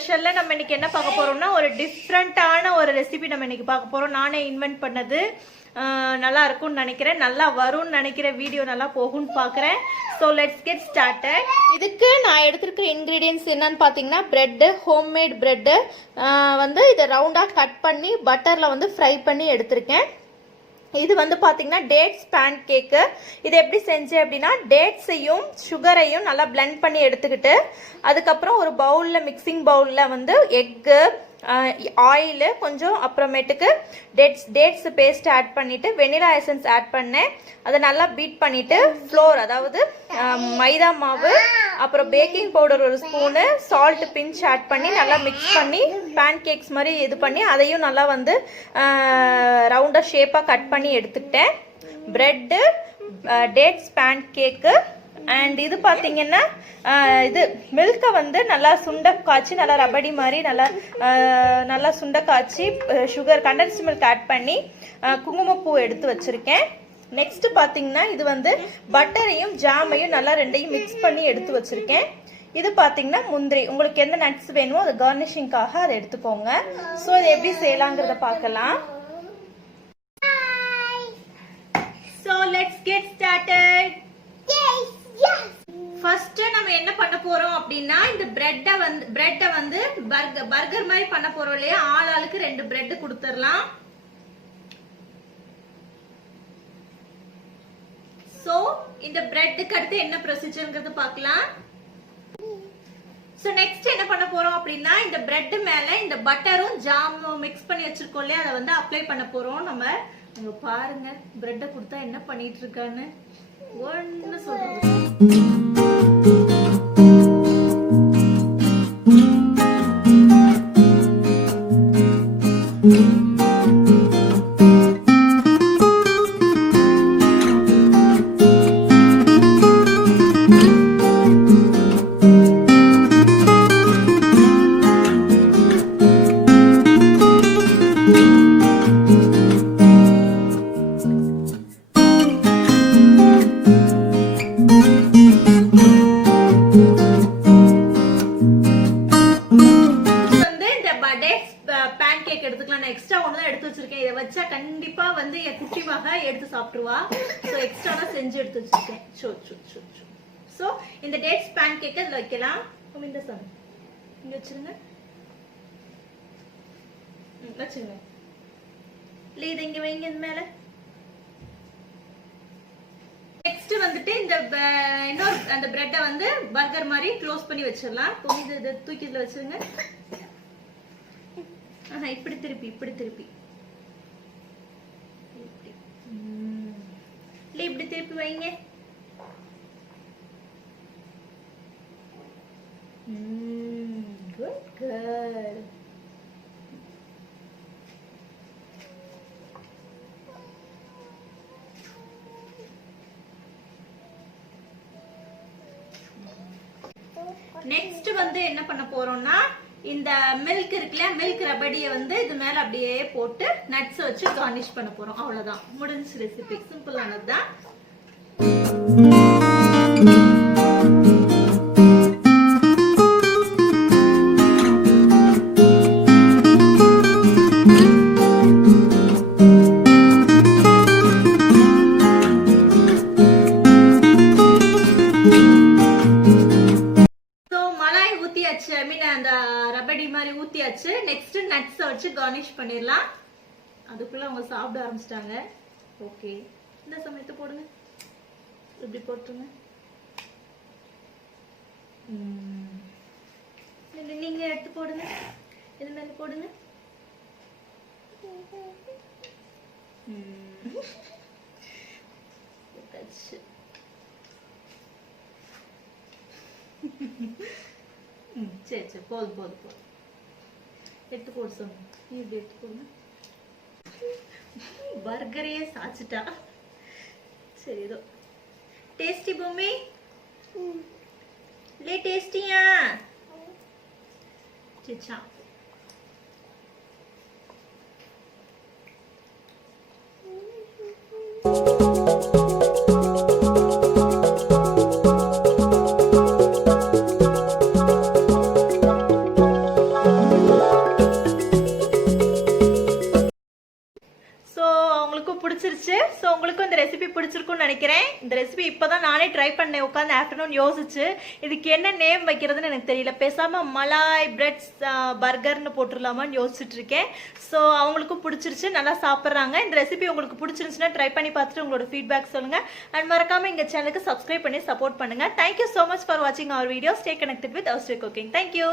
ஸ்பெஷல்ல நம்ம இன்னைக்கு என்ன பார்க்க போறோம்னா ஒரு டிஃப்ரெண்டான ஒரு ரெசிபி நம்ம இன்னைக்கு பார்க்க போறோம். நானே இன்வென்ட் பண்ணது. நல்லா இருக்கும்னு நினைக்கிறேன், நல்லா வரும்னு நினைக்கிறேன், வீடியோ நல்லா போகும்னு பார்க்குறேன். So let's get started. இதுக்கு நான் எடுத்துருக்கிற இன்க்ரீடியன்ஸ் என்னன்னு பார்த்தீங்கன்னா பிரெட்டு, ஹோம்மேட் பிரெட்டு வந்து இதை ரவுண்டாக கட் பண்ணி பட்டரில் வந்து ஃப்ரை பண்ணி எடுத்திருக்கேன். இது வந்து பார்த்தீங்கன்னா டேட்ஸ் பேன் கேக்கு. இது எப்படி செஞ்சேன் அப்படின்னா டேட்ஸையும் சுகரையும் நல்லா பிளெண்ட் பண்ணி எடுத்துக்கிட்டு அதுக்கப்புறம் ஒரு பவுலில் மிக்சிங் பவுலில் வந்து எக்கு, ஆயிலு கொஞ்சம், அப்புறமேட்டுக்கு டேட்ஸ் பேஸ்ட் ஆட் பண்ணிவிட்டு வெனிலா எசன்ஸ் ஆட் பண்ணேன். அதை நல்லா பீட் பண்ணிவிட்டு ஃப்ளோர், அதாவது மைதா மாவு, அப்புறம் பேக்கிங் பவுடர் ஒரு ஸ்பூனு, சால்ட் பிஞ்ச் ஆட் பண்ணி நல்லா மிக்ஸ் பண்ணி பேன் கேக்ஸ் மாதிரி இது பண்ணி அதையும் நல்லா வந்து ரவுண்டாக ஷேப்பாக கட் பண்ணி எடுத்துக்கிட்டேன். Bread, dates pancake and இது பார்த்தீங்கன்னா இது மில்கை வந்து நல்லா சுண்டை காய்ச்சி நல்லா ரபடி மாதிரி நல்லா சுண்டை காய்ச்சி சுகர் கண்டென்ஸ்டு மில்க் ஆட் பண்ணி குங்குமப்பூ எடுத்து வச்சுருக்கேன். நெக்ஸ்ட் பார்த்தீங்கன்னா இது வந்து பட்டரையும் ஜாமையும் நல்லா ரெண்டையும் மிக்ஸ் பண்ணி எடுத்து வச்சுருக்கேன். இது பார்த்தீங்கன்னா முந்திரி, உங்களுக்கு எந்த நட்ஸ் வேணுமோ அது கார்னிஷிங்காக அதை எடுத்துக்கோங்க. ஸோ இதை எப்படி செய்யலாங்கிறத பார்க்கலாம். So let's get started. First நம்ம என்ன பண்ண போறோம் அப்படின்னா இந்த பிரெட்டை வந்து பர்கர் மாதிரி பண்ண போறோம் இல்லையா, ஆளுக்கு 2 பிரெட் கொடுத்துடலாம். சோ இந்த பிரெட்டுக்கு அடுத்து என்ன ப்ரொசீஜர்ங்கிறது பார்க்கலாம். சோ நெக்ஸ்ட் என்ன பண்ண போறோம் அப்படின்னா இந்த பிரெட் மேல இந்த பட்டரும் ஜாமும் மிக்ஸ் பண்ணி வச்சிருக்கோம் இல்லையா, அதை வந்து அப்ளை பண்ண போறோம். நம்ம பாருங்க பிரெட்டை கொடுத்தா என்ன பண்ணிட்டு இருக்கான்னு ஒன்னு சொல்றேன். எக்ஸ்ட்ரா ஒண்ணுதான் எடுத்து வச்சிருக்கேன். இதை வச்சா கண்டிப்பா வந்து என் குட்டி மக எடுத்து சாப்பிட்டுருவா. சோ எக்ஸ்ட்ரா தான் செஞ்சு எடுத்து வச்சிருக்கேன். சோ இந்த டேட்ஸ் பேன் கேக் அதுல வைக்கலாம். இந்த சம் இங்க வச்சிருங்க, வச்சுங்க. இது இங்க வைங்க இந்த மேல. நெக்ஸ்ட் வந்துட்டு இந்த இன்னொரு அந்த பிரெட்டை வந்து பர்கர் மாதிரி க்ளோஸ் பண்ணி வச்சிடலாம். இதை தூக்கி இதுல வச்சிருங்க. இப்படி திருப்பி இப்படி திருப்பி வைங்க. Good girl. நெக்ஸ்ட் வந்து என்ன பண்ண போறோம்னா இந்த மில்க் இருக்குல்ல, மில்க் ரபடியை வந்து இது மேல அப்படியே போட்டு நட்ஸ் வச்சு கார்னிஷ் பண்ண போறோம். அவ்வளவுதான், முடிஞ்ச ரெசிபி. சிம்பிளானதுதான். அந்த ரபடி மாதிரி ஊத்தியாச்சு. நெக்ஸ்ட் நட்ஸ் வச்சு கார்னிஷ் பண்ணிடலாம். அதுக்குள்ள அவங்க சாப்பிட ஆரம்பிச்சிட்டாங்க. ஓகே, இந்த சமயத்தை போடுங்க, இப்படி போட்டுருங்க. நீங்க எடுத்து போடுங்க, இது மேல போடுங்க. சரி போதும் எடுத்து போடு சொன்ன. நீ இப்படி எடுத்து போடுங்க. பர்கரையே சாச்சிட்டா. சரி, ஏதோ டேஸ்டி பூமி, லே டேஸ்டியா. சிச்சா பிடிச்சிருக்கும்னு நினைக்கிறேன். இந்த ரெசிபி இப்பதான் நானே ட்ரை பண்ணேன் உட்காந்து ஆஃப்டர்நூன் யோசிச்சு. இதுக்கு என்ன நேம் வைக்கிறதுன்னு எனக்கு தெரியல. பேசாம மலாய் பிரெட்ஸ் பர்கர்னு போட்டுடலாமான்னு யோசிச்சுட்டு இருக்கேன். ஸோ அவங்களுக்கும் பிடிச்சிருச்சு, நல்லா சாப்பிட்றாங்க. இந்த ரெசிபி உங்களுக்கு பிடிச்சிருந்துச்சுன்னா ட்ரை பண்ணி பார்த்துட்டு உங்களோட ஃபீட்பேக் சொல்லுங்க. அண்ட் மறக்காம எங்க சேனலுக்கு சப்ஸ்கிரைப் பண்ணி சப்போர்ட் பண்ணுங்க. Thank you so much for watching our video. Stay connected with Alexei Cooking. Thank you.